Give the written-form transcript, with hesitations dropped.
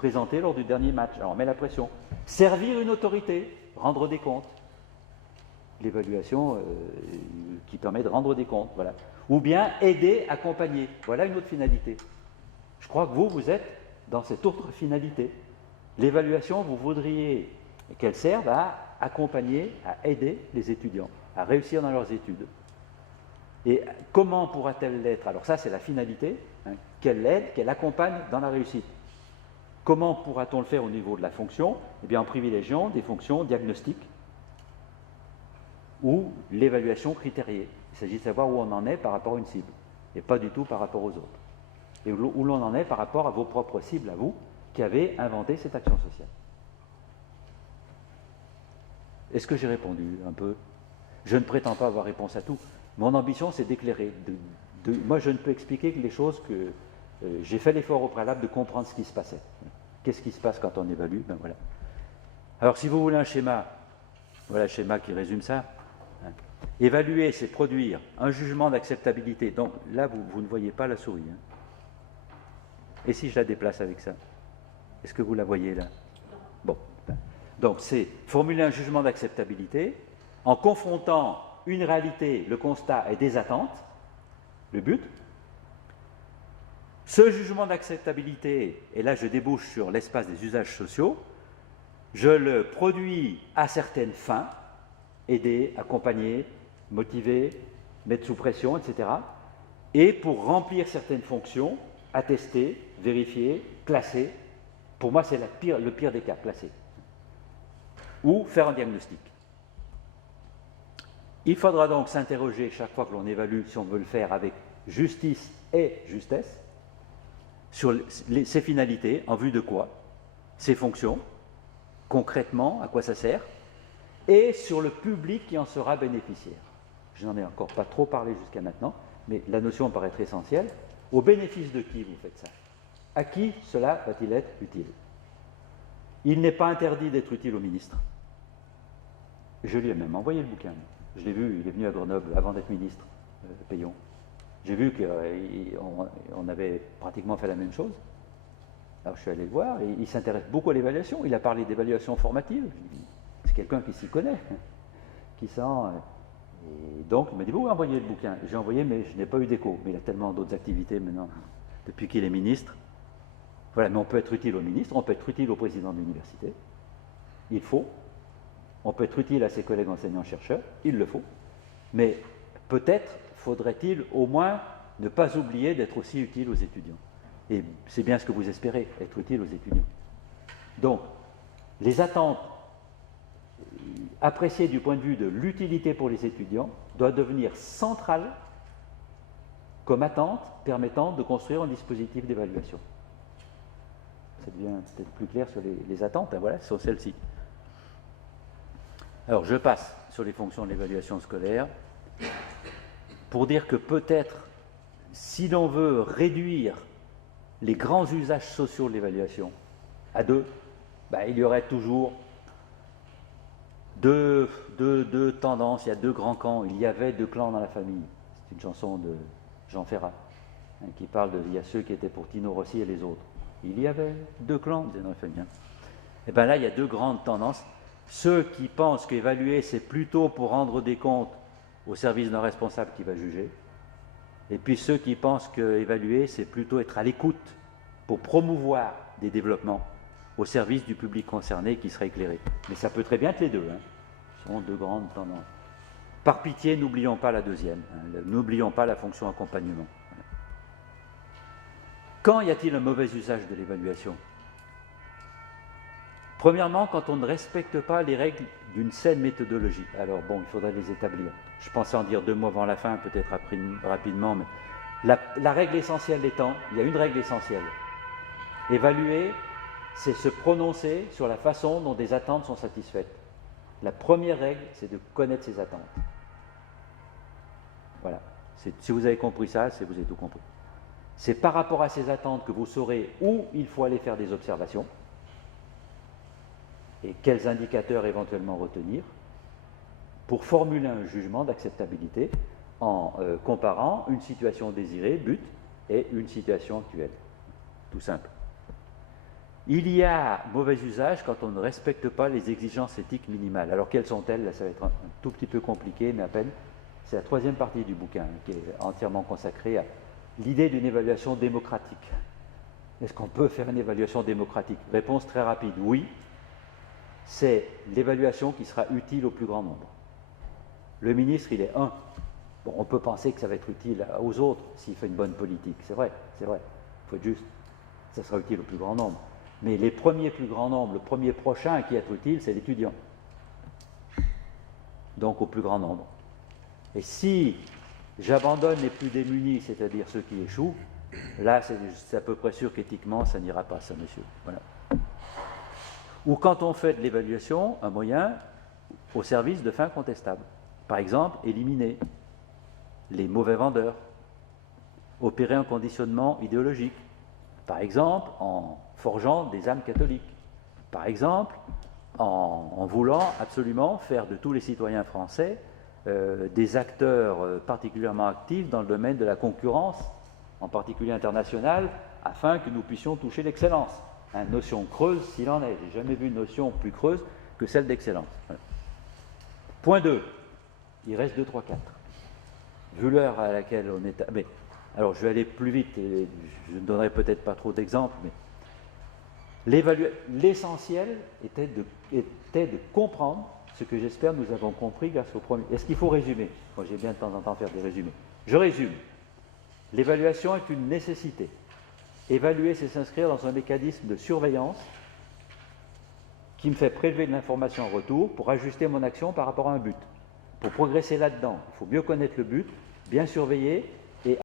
présenté lors du dernier match. Alors on met la pression. Servir une autorité, rendre des comptes. L'évaluation qui permet de rendre des comptes, voilà. Ou bien aider, accompagner. Voilà une autre finalité. Je crois que vous êtes dans cette autre finalité. L'évaluation, vous voudriez qu'elle serve à accompagner, à aider les étudiants à réussir dans leurs études. Et comment pourra-t-elle l'être? Alors ça, c'est la finalité, hein, qu'elle l'aide, qu'elle accompagne dans la réussite. Comment pourra-t-on le faire au niveau de la fonction? Eh bien, en privilégiant des fonctions diagnostiques ou l'évaluation critériée. Il s'agit de savoir où on en est par rapport à une cible, et pas du tout par rapport aux autres. Et où l'on en est par rapport à vos propres cibles, à vous, qui avez inventé cette action sociale. Est-ce que j'ai répondu un peu? Je ne prétends pas avoir réponse à tout. Mon ambition, c'est d'éclairer. Moi, je ne peux expliquer que les choses que j'ai fait l'effort au préalable de comprendre ce qui se passait. Qu'est-ce qui se passe quand on évalue? Ben voilà. Alors, si vous voulez un schéma, voilà le schéma qui résume ça. Évaluer, c'est produire un jugement d'acceptabilité. Donc là, vous ne voyez pas la souris. Hein. Et si je la déplace avec ça? Est-ce que vous la voyez là? Bon. Donc c'est formuler un jugement d'acceptabilité en confrontant une réalité, le constat et des attentes, le but. Ce jugement d'acceptabilité, et là je débouche sur l'espace des usages sociaux, je le produis à certaines fins, aider, accompagner, motiver, mettre sous pression, etc. Et pour remplir certaines fonctions, attester, vérifier, classer. Pour moi, c'est le pire des cas, classer. Ou faire un diagnostic. Il faudra donc s'interroger chaque fois que l'on évalue, si on veut le faire avec justice et justesse, sur ces finalités, en vue de quoi, ces fonctions, concrètement, à quoi ça sert, et sur le public qui en sera bénéficiaire. Je n'en ai encore pas trop parlé jusqu'à maintenant, mais la notion me paraît être essentielle. Au bénéfice de qui vous faites ça? À qui cela va-t-il être utile? Il n'est pas interdit d'être utile au ministre. Je lui ai même envoyé le bouquin. Je l'ai vu, il est venu à Grenoble avant d'être ministre, Payon. J'ai vu qu'on avait pratiquement fait la même chose. Alors je suis allé le voir, et il s'intéresse beaucoup à l'évaluation. Il a parlé d'évaluation formative. C'est quelqu'un qui s'y connaît, qui sent... Et donc il m'a dit, vous envoyez le bouquin. J'ai envoyé, mais je n'ai pas eu d'écho. Mais il a tellement d'autres activités maintenant, depuis qu'il est ministre. Voilà, mais on peut être utile au ministre, on peut être utile au président de l'université. Il faut. On peut être utile à ses collègues enseignants-chercheurs, il le faut. Mais peut-être faudrait-il au moins ne pas oublier d'être aussi utile aux étudiants. Et c'est bien ce que vous espérez, être utile aux étudiants. Donc, les attentes appréciées du point de vue de l'utilité pour les étudiants doivent devenir centrales comme attente permettant de construire un dispositif d'évaluation. Ça devient peut-être plus clair sur les attentes, hein, voilà, sur celles-ci. Alors, je passe sur les fonctions de l'évaluation scolaire pour dire que peut-être, si l'on veut réduire les grands usages sociaux de l'évaluation à deux, il y aurait toujours deux tendances, il y a deux grands camps. Il y avait deux clans dans la famille. C'est une chanson de Jean Ferrat, hein, qui parle il y a ceux qui étaient pour Tino Rossi et les autres. Il y avait deux clans, disait dans la famille. Et bien là, il y a deux grandes tendances. Ceux qui pensent qu'évaluer, c'est plutôt pour rendre des comptes au service d'un responsable qui va juger. Et puis ceux qui pensent qu'évaluer, c'est plutôt être à l'écoute pour promouvoir des développements au service du public concerné qui serait éclairé. Mais ça peut très bien être les deux. Hein. Ce sont deux grandes tendances. Par pitié, n'oublions pas la deuxième. Hein. N'oublions pas la fonction accompagnement. Quand y a-t-il un mauvais usage de l'évaluation? Premièrement, quand on ne respecte pas les règles d'une saine méthodologie. Alors bon, il faudrait les établir. Je pensais en dire deux mots avant la fin, peut-être rapidement, mais la règle essentielle étant, il y a une règle essentielle. Évaluer, c'est se prononcer sur la façon dont des attentes sont satisfaites. La première règle, c'est de connaître ses attentes. Voilà. Si vous avez compris ça, c'est vous avez tout compris. C'est par rapport à ces attentes que vous saurez où il faut aller faire des observations et quels indicateurs éventuellement retenir pour formuler un jugement d'acceptabilité en comparant une situation désirée, but, et une situation actuelle. Tout simple. Il y a mauvais usage quand on ne respecte pas les exigences éthiques minimales. Alors quelles sont-elles? Là, ça va être un tout petit peu compliqué, mais à peine. C'est la troisième partie du bouquin qui est entièrement consacrée à l'idée d'une évaluation démocratique. Est-ce qu'on peut faire une évaluation démocratique? Réponse très rapide, oui. C'est l'évaluation qui sera utile au plus grand nombre. Le ministre, il est un. Bon, on peut penser que ça va être utile aux autres s'il fait une bonne politique. C'est vrai, c'est vrai. Il faut être juste. Ça sera utile au plus grand nombre. Mais les premiers plus grands nombres, le premier prochain qui est utile, c'est l'étudiant. Donc au plus grand nombre. Et si j'abandonne les plus démunis, c'est-à-dire ceux qui échouent, là, c'est à peu près sûr qu'éthiquement, ça n'ira pas, ça, monsieur. Voilà. Ou quand on fait de l'évaluation, un moyen au service de fins contestables. Par exemple, éliminer les mauvais vendeurs, opérer un conditionnement idéologique. Par exemple, en forgeant des âmes catholiques. Par exemple, en voulant absolument faire de tous les citoyens français des acteurs particulièrement actifs dans le domaine de la concurrence, en particulier internationale, afin que nous puissions toucher l'excellence. Une notion creuse s'il en est. Je n'ai jamais vu une notion plus creuse que celle d'excellence. Voilà. Point 2. Il reste 2, 3, 4. Vu l'heure à laquelle on est... Mais, alors, je vais aller plus vite, et je ne donnerai peut-être pas trop d'exemples, mais l'essentiel était de comprendre ce que j'espère nous avons compris grâce au premier. Est-ce qu'il faut résumer? Moi, j'ai bien de temps en temps faire des résumés. Je résume. L'évaluation est une nécessité. Évaluer, c'est s'inscrire dans un mécanisme de surveillance qui me fait prélever de l'information en retour pour ajuster mon action par rapport à un but. Pour progresser là-dedans, il faut mieux connaître le but, bien surveiller